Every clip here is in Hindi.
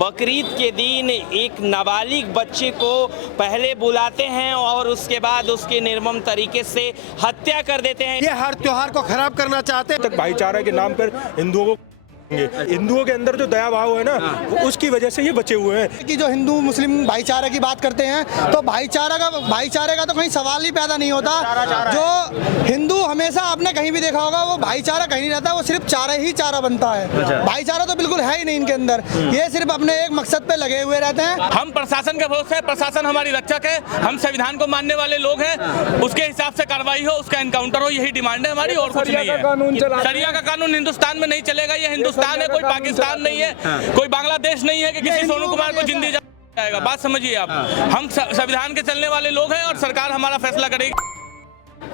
बकरीद के दिन एक नाबालिग बच्चे को पहले बुलाते हैं और उसके बाद उसके निर्मम तरीके से हत्या कर देते हैं। ये हर त्योहार को खराब करना चाहते हैं। भाईचारा के नाम पर हिंदुओं को हिंदुओं के अंदर जो दया भाव है ना, उसकी वजह से ये बचे हुए हैं। कि जो हिंदू मुस्लिम भाईचारे की बात करते हैं तो भाईचारे का तो कहीं सवाल ही पैदा नहीं होता। जो हिंदू हमेशा आपने कहीं भी देखा होगा वो भाईचारा कहीं नहीं रहता, वो सिर्फ चारा बनता है। भाईचारा तो बिल्कुल है ही नहीं इनके अंदर, ये सिर्फ अपने एक मकसद पे लगे हुए रहते हैं। हम प्रशासन के भरोसे हैं, प्रशासन हमारी रक्षक है, हम संविधान को मानने वाले लोग हैं, उसके हिसाब से कार्रवाई हो, उसका एनकाउंटर हो, यही डिमांड है हमारी और कुछ नहीं है। शरिया का कानून हिंदुस्तान में नहीं चलेगा, ये हिंदुस्तान है, कोई पाकिस्तान नहीं है, कोई बांग्लादेश नहीं है कि किसी सोनू कुमार को जिंदगी जाएगा। बात समझिए आप, हम संविधान के चलने वाले लोग हैं और सरकार हमारा फैसला करेगी।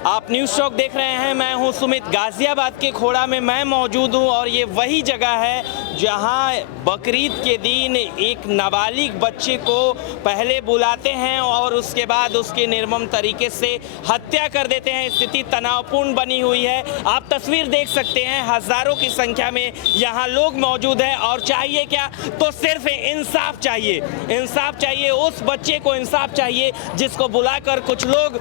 आप न्यूज़ चौक देख रहे हैं, मैं हूं सुमित। गाजियाबाद के खोड़ा में मैं मौजूद हूं और ये वही जगह है जहां बकरीद के दिन एक नाबालिग बच्चे को पहले बुलाते हैं और उसके बाद उसके निर्मम तरीके से हत्या कर देते हैं। स्थिति तनावपूर्ण बनी हुई है। आप तस्वीर देख सकते हैं, हज़ारों की संख्या में यहाँ लोग मौजूद हैं और चाहिए क्या, तो सिर्फ इंसाफ चाहिए। इंसाफ चाहिए, उस बच्चे को इंसाफ चाहिए जिसको बुलाकर कुछ लोग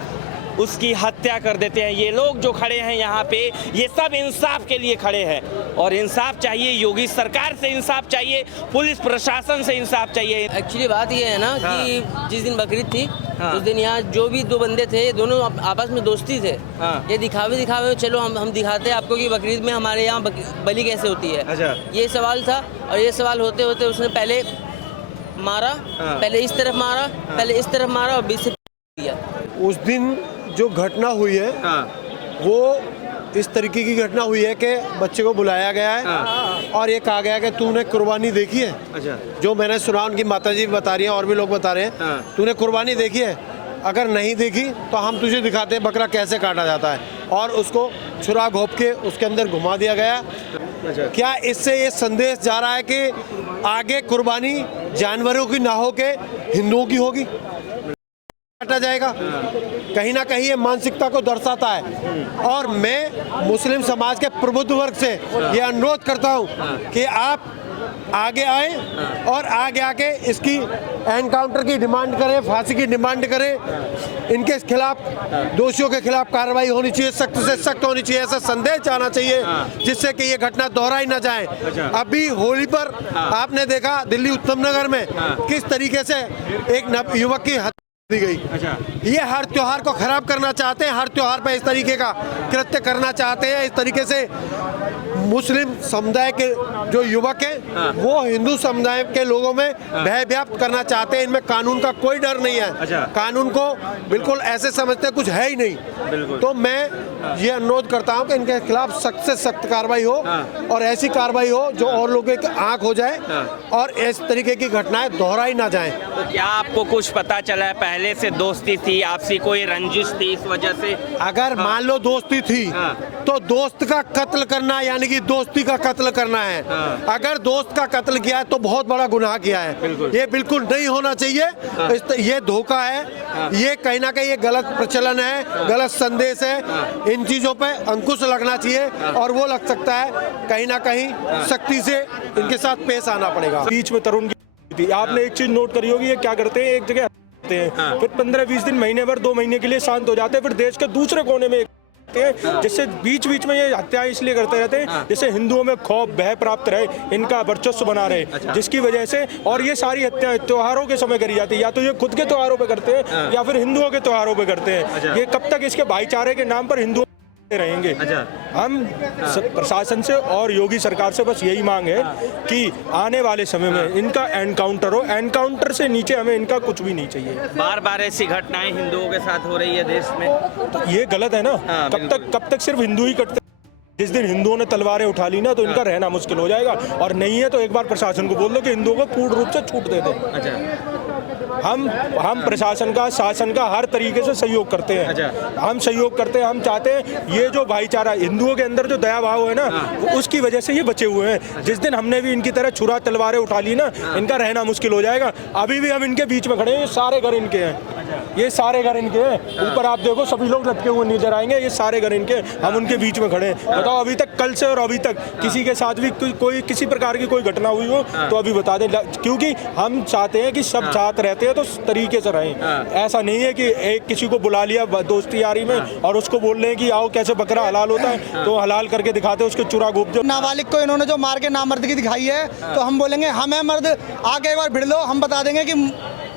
उसकी हत्या कर देते हैं। ये लोग जो खड़े हैं यहाँ पे, ये सब इंसाफ के लिए खड़े हैं और इंसाफ चाहिए। योगी सरकार से इंसाफ चाहिए, पुलिस प्रशासन से इंसाफ चाहिए। एक्चुअली बात ये है ना कि जिस दिन बकरीद थी उस दिन यहाँ जो भी दो बंदे थे, दोनों आपस में दोस्ती थे। ये दिखावे में चलो हम दिखाते हैं आपको कि बकरीद में हमारे यहाँ बलि कैसे होती है। ये सवाल था और ये सवाल होते होते उसने पहले मारा, पहले इस तरफ मारा, पहले इस तरफ मारा और बीच से दिया। उस दिन जो घटना हुई है वो इस तरीके की घटना हुई है कि बच्चे को बुलाया गया है और ये कहा गया कि तूने कुर्बानी देखी है। जो मैंने सुना, उनकी माताजी बता रही हैं और भी लोग बता रहे हैं, तूने कुर्बानी देखी है, अगर नहीं देखी तो हम तुझे दिखाते हैं बकरा कैसे काटा जाता है। और उसको छुरा घोंप के उसके अंदर घुमा दिया गया। क्या इससे ये संदेश जा रहा है कि आगे कुर्बानी जानवरों की ना हो के हिंदुओं की होगी, काटा जाएगा? कहीं ना कहीं ये मानसिकता को दर्शाता है। और मैं मुस्लिम समाज के प्रबुद्ध वर्ग से ये अनुरोध करता हूँ कि आप आगे आए और आगे आके इसकी एनकाउंटर की डिमांड करें, फांसी की डिमांड करें। इनके खिलाफ, दोषियों के खिलाफ कार्रवाई होनी चाहिए, सख्त से सख्त होनी चाहिए। ऐसा संदेश जाना चाहिए जिससे कि ये घटना दोहराई ना जाए। अभी होली पर आपने देखा दिल्ली उत्तम नगर में किस तरीके से एक युवक की दी गई। ये हर त्योहार को खराब करना चाहते हैं, हर त्योहार पे इस तरीके का कृत्य करना चाहते हैं। इस तरीके से मुस्लिम समुदाय के जो युवक हैं वो हिंदू समुदाय के लोगों में भय व्याप्त करना चाहते हैं। इनमें कानून का कोई डर नहीं है। कानून को बिल्कुल ऐसे समझते कुछ है ही नहीं। तो मैं ये अनुरोध करता हूँ कि इनके खिलाफ सख्त से सख्त कार्रवाई हो और ऐसी कार्रवाई हो जो और लोगों की आंख हो जाए और इस तरीके की घटनाएं दोहराई ना जाए। तो क्या आपको कुछ पता चला है, पहले से दोस्ती थी, आपसी कोई रंजिश थी इस वजह से? अगर मान लो दोस्ती थी तो दोस्त का कत्ल करना यानी कि दोस्ती का कत्ल करना है। अगर दोस्त का कत्ल किया है तो बहुत बड़ा गुनाह किया है। ये बिल्कुल नहीं होना चाहिए। ये धोखा है, ये कहीं ना कहीं ये गलत प्रचलन है, गलत संदेश है। इन चीजों पे अंकुश लगना चाहिए और वो लग सकता है कहीं ना कहीं सख्ती से इनके साथ पेश आना पड़ेगा। बीच में तरुण की आपने एक चीज नोट करी होगी, ये क्या करते हैं, एक जगह फिर 15-20 दिन, महीने भर, 2 महीने के लिए शांत हो जाते हैं, फिर देश के दूसरे कोने में जिससे बीच बीच में ये हत्याएं इसलिए करते रहते हैं जिससे हिंदुओं में खौफ, भय प्राप्त रहे, इनका वर्चस्व बना रहे, जिसकी वजह से। और ये सारी हत्याएं त्योहारों के समय करी जाती है, या तो ये खुद के त्योहारों पे करते हैं या फिर हिंदुओं के त्योहारों पे करते हैं। ये कब तक इसके भाईचारे के नाम पर हिंदुओं रहेंगे? हम प्रशासन से और योगी सरकार से बस यही मांग है कि आने वाले समय में इनका एनकाउंटर हो। एनकाउंटर से नीचे हमें इनका कुछ भी नहीं चाहिए। बार बार ऐसी घटनाएं हिंदुओं के साथ हो रही है देश में, तो ये गलत है ना। कब तक सिर्फ हिंदू ही कटते? जिस दिन हिंदुओं ने तलवारें उठा ली ना तो इनका रहना मुश्किल हो जाएगा। और नहीं है तो एक बार प्रशासन को बोल दो कि हिंदुओं को पूर्ण रूप से छूट दे दे। हम प्रशासन का, शासन का हर तरीके से सहयोग करते हैं। हम सहयोग करते हैं। हम चाहते हैं ये जो भाईचारा, हिंदुओं के अंदर जो दया भाव है ना, उसकी वजह से ये बचे हुए हैं। जिस दिन हमने भी इनकी तरह छुरा तलवारें उठा ली ना, इनका रहना मुश्किल हो जाएगा। अभी भी हम इनके बीच में खड़े हैं, सारे घर इनके हैं। ये सारे घर इनके हैं। ऊपर आप देखो सभी लोग लटके हुए नजर आएंगे, ये सारे घर इनके, हम उनके बीच में खड़े हैं। बताओ अभी तक, कल से और अभी तक किसी के साथ भी कोई किसी प्रकार की कोई घटना हुई हो तो अभी बता दें, क्योंकि हम चाहते हैं कि सब साथ रहते हैं तो तरीके से रहें। ऐसा नहीं है कि एक किसी को बुला लिया दोस्ती यारी में और उसको बोल रहे हैं कि आओ कैसे बकरा हलाल होता है, तो हलाल करके दिखाते हैं उसके चुरा गोप। जो नाबालिग को इन्होंने जो मार के नामर्दगी दिखाई है, तो हम बोलेंगे हमें मर्द आके एक बार भिड़ लो, हम बता देंगे कि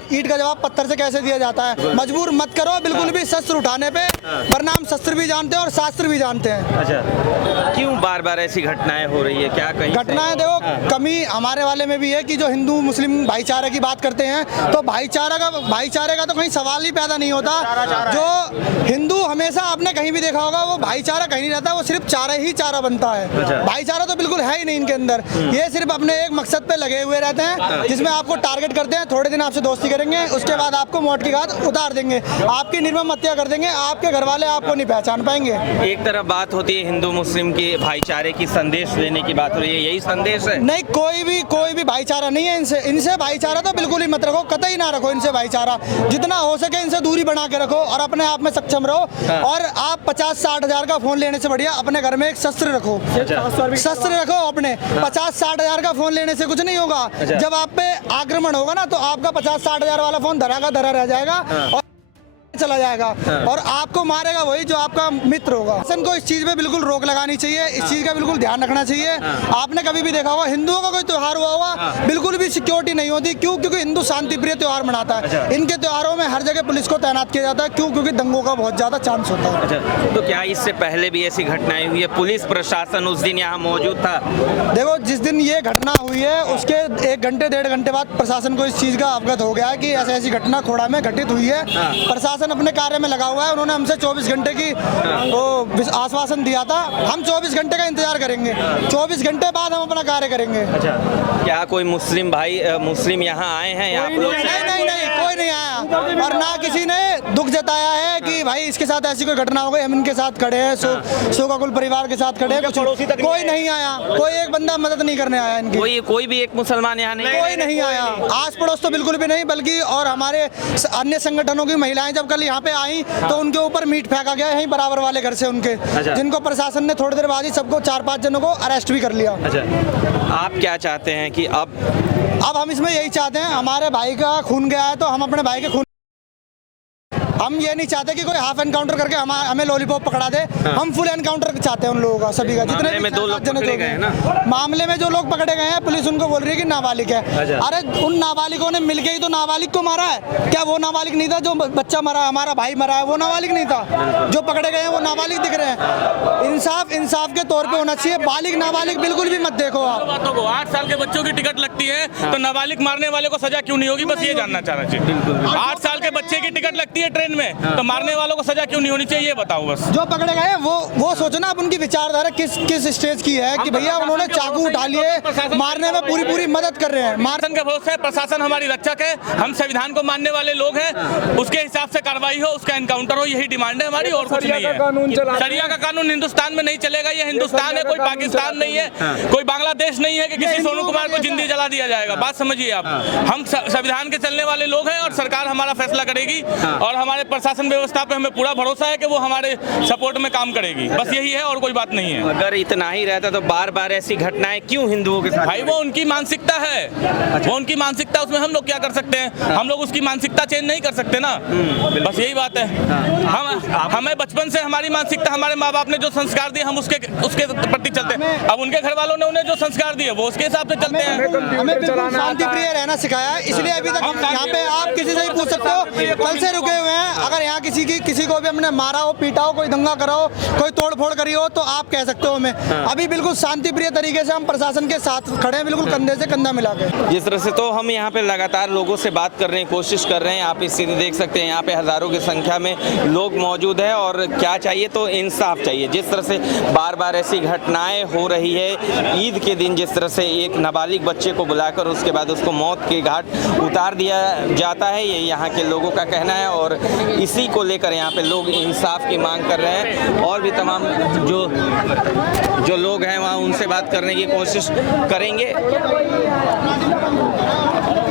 ईंट का जवाब पत्थर से कैसे दिया जाता है। मजबूर मत करो बिल्कुल भी शस्त्र उठाने पे, वरना हम शस्त्र भी जानते हैं और शास्त्र भी जानते हैं। अच्छा, क्यों बार बार ऐसी घटनाएं हो रही है? क्या कहीं घटनाएं देखो कमी हमारे वाले में भी है कि जो हिंदू मुस्लिम भाईचारे की बात करते हैं, तो भाईचारे का तो कहीं सवाल ही पैदा नहीं होता। जो हिंदू हमेशा आपने कहीं भी देखा होगा, वो भाईचारा कहीं नहीं रहता, वो सिर्फ चारे ही चारा बनता है। भाईचारा तो बिल्कुल है ही नहीं इनके अंदर। ये सिर्फ अपने एक मकसद पे लगे हुए रहते हैं, जिसमें आपको टारगेट करते हैं, थोड़े दिन आपसे दोस्ती करेंगे, उसके बाद आपको मौत की घात उतार देंगे, आपकी निर्मम हत्या कर देंगे, आपके घर वाले आपको नहीं पहचान पाएंगे। एक तरफ बात होती है हिंदू मुस्लिम की भाईचारे की संदेश देने की बात हो रही है, यही संदेश है? नहीं, कोई भी भाईचारा नहीं है इनसे भाईचारा तो बिल्कुल ही मत रखो, कतई ना रखो इनसे भाईचारा। जितना हो सके इनसे दूरी बना के रखो और अपने आप में सक्षम रहो। और आप 50-60 हजार का फोन लेने से बढ़िया अपने घर में एक शस्त्र रखो, शस्त्र रखो अपने। 50-60 हजार का फोन लेने से कुछ नहीं होगा। जब आप पे आक्रमण होगा ना, तो आपका 50-60 हजार वाला फोन धरा का धरा रह जाएगा और चला जाएगा, और आपको मारेगा वही जो आपका मित्र होगा। शासन को इस चीज पे बिल्कुल रोक लगानी चाहिए, इस चीज का बिल्कुल ध्यान रखना चाहिए। आपने कभी भी देखा होगा हिंदुओं का कोई त्योहार हुआ होगा, बिल्कुल भी सिक्योरिटी नहीं होती। क्यों? क्योंकि हिंदू शांति प्रिय त्योहार मनाता है। इनके त्योहारों में हर जगह पुलिस को तैनात किया जाता है। क्यों? क्योंकि दंगों का बहुत ज्यादा चांस होता है। अच्छा, तो क्या इससे पहले भी ऐसी घटनाएं हुई है? पुलिस प्रशासन उस दिन यहाँ मौजूद था? देखो, जिस दिन ये घटना हुई है उसके 1 घंटे 1.5 घंटे बाद प्रशासन को इस चीज का अवगत हो गया है कि ऐसी घटना खोड़ा में घटित हुई है। प्रशासन अपने कार्य में लगा हुआ है। उन्होंने हमसे 24 घंटे की वो आश्वासन दिया था। हम 24 घंटे का इंतजार करेंगे, 24 घंटे बाद हम अपना कार्य करेंगे। अच्छा, क्या कोई मुस्लिम भाई मुस्लिम यहाँ आए हैं आप लोग? नहीं, कोई नहीं आया और ना किसी ने दुख जताया है कि भाई इसके साथ ऐसी कोई घटना हो गई, हम इनके साथ खड़े हैं, शोकाकुल परिवार के साथ खड़े हैं। कोई नहीं आया, कोई एक बंदा मदद नहीं करने आया इनकी। कोई भी एक मुसलमान यहाँ नहीं? कोई नहीं आया, आस पड़ोस तो बिल्कुल भी नहीं। बल्कि और हमारे अन्य संगठनों की महिलाएं जब कल यहाँ पे आई तो उनके ऊपर मीट फेंका गया यहीं बराबर वाले घर से उनके, जिनको प्रशासन ने थोड़ी देर बाद ही सबको 4-5 जनों को अरेस्ट भी कर लिया। अच्छा, आप क्या चाहते हैं कि अब हम इसमें यही चाहते हैं, हमारे भाई का खून गया है तो हम अपने भाई के खून, हम ये नहीं चाहते कि कोई हाफ एनकाउंटर करके हमें लॉलीपॉप पकड़ा दे। हम फुल एनकाउंटर चाहते हैं उन लोगों का, सभी का। जितने में 2 लोग पकड़े गए हैं ना, मामले में जो लोग पकड़े गए हैं, पुलिस उनको बोल रही है कि नाबालिग है। अरे उन नाबालिगों ने मिलके ही तो नाबालिग को मारा है। क्या वो नाबालिग नहीं था? जो बच्चा मरा, हमारा भाई मरा है, वो नाबालिग नहीं था? जो पकड़े गए हैं वो नाबालिग दिख रहे हैं। इंसाफ के तौर पे होना चाहिए। बालिग नाबालिग बिल्कुल भी मत देखो आप। बातों को 8 साल के बच्चों की टिकट लगती है तो नाबालिग मारने वाले को सजा क्यों नहीं होगी? बस ये जानना चाहना चाहिए। 8 साल के बच्चे की टिकट लगती है ट्रेन में तो मारने वालों को सजा क्यों नहीं होनी चाहिए? ये बताओ बस। जो पकड़े गए वो सोचो ना, अब उनकी विचारधारा किस स्टेज की है कि भैया उन्होंने चाकू उठा लिए, मारने में पूरी मदद कर रहे हैं। प्रशासन के भरोसे, प्रशासन हमारी रक्षक है, हम संविधान को मानने वाले लोग हैं, उसके हिसाब से कार्रवाई हो, उसका एनकाउंटर हो, यही डिमांड है हमारी, और कुछ नहीं है। शरिया का कानून हिंदुस्तान में नहीं चलेगा। ये हिंदुस्तान है, कोई पाकिस्तान नहीं है, कोई बांग्लादेश नहीं है कि किसी सोनू कुमार को जिंदगी जला दिया जाएगा। बात समझिए आप। हम संविधान के चलने वाले लोग हैं और सरकार हमारा फैसला करेगी और हमारे प्रशासन व्यवस्था पे हमें पूरा भरोसा है कि वो हमारे सपोर्ट में काम करेगी। बस यही है और कोई बात नहीं है। अगर इतना ही रहता तो बार बार ऐसी घटनाएं क्यों हिंदुओं के साथ? भाई वो उनकी मानसिकता है, वो उनकी मानसिकता, उसमें हम लोग क्या कर सकते हैं? हम लोग उसकी मानसिकता चेंज नहीं कर सकते ना। बस यही बात है। हमें बचपन से हमारी मानसिकता, हमारे माँ बाप ने जो संस्कार दिए हम उसके प्रति चलते हैं। अब उनके घर वालों ने उन्हें जो संस्कार दिए वो उसके हिसाब से चलते हैं। हमें बिल्कुल शांति प्रिय रहना सिखाया है, इसलिए अभी तक यहाँ पे आप किसी से ही पूछ सकते हो। कल से रुके हुए हैं। अगर यहाँ किसी को भी हमने मारा हो, पीटा हो, कोई दंगा करा हो, कोई तोड़ फोड़ करी हो तो आप कह सकते हो हमें। अभी बिल्कुल शांति प्रिय तरीके से हम प्रशासन के साथ खड़े हैं, बिल्कुल कंधे से कंधा मिला के। जिस तरह से तो हम यहाँ पे लगातार लोगों से बात करने की कोशिश कर रहे हैं। आप स्थिति देख सकते हैं, यहाँ पे हजारों की संख्या में लोग मौजूद है और क्या चाहिए तो इंसाफ चाहिए। जिस तरह से बार बार ऐसी घटनाएं हो रही है, ईद के दिन जिस तरह से एक नाबालिग बच्चे को बुलाकर उसके बाद उसको मौत के घाट उतार दिया जाता है, ये यहाँ के लोगों का कहना है और इसी को लेकर यहाँ पे लोग इंसाफ की मांग कर रहे हैं। और भी तमाम जो लोग हैं वहाँ उनसे बात करने की कोशिश करेंगे।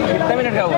कितने मिनट का हुआ?